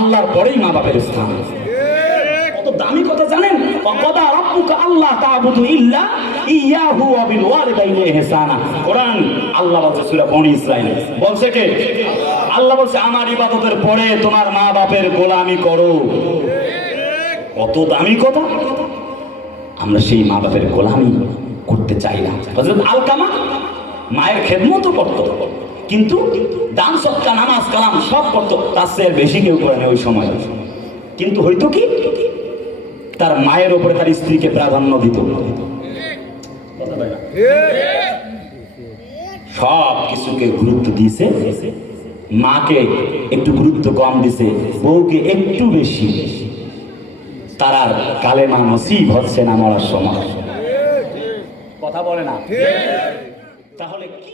আল্লাহর পরেই মা বাপের স্থান। কত দামি কথা জানেন? ওয়াকাদা রাব্বুকা আল্লা তা'বুদু ইল্লা ইয়াহু ওয়া বিল ওয়ালিদাইনি ইহসানা। কোরআন আল্লাহ বলছে সূরা বনী ইসরাঈল, বলছে কে? আল্লাহ বলছে আমার ইবাদতের পরে তোমার মা বাপের গোলামি করো। কত দামি কথা। আমরা সেই মা বাপের গোলামি করতে চাই না। হযরত আলকামা মায়ের খেদমতও করতো, কিন্তু দান সদকা নামাজ কালাম সব করতো, তার চেয়ে বেশি কেউ করে না ওই সময়। কিন্তু হয়তো কি তার মায়ের উপরে তার স্ত্রীকে প্রাধান্য দিত। সব কিছুকে গুরুত্ব দিয়েছে, মাকে একটু গুরুত্ব কম দিছে, বউকে একটু বেশি। তার আর কালেমা নসিব হচ্ছে না মরার সময়। কথা বলে না? তাহলে কি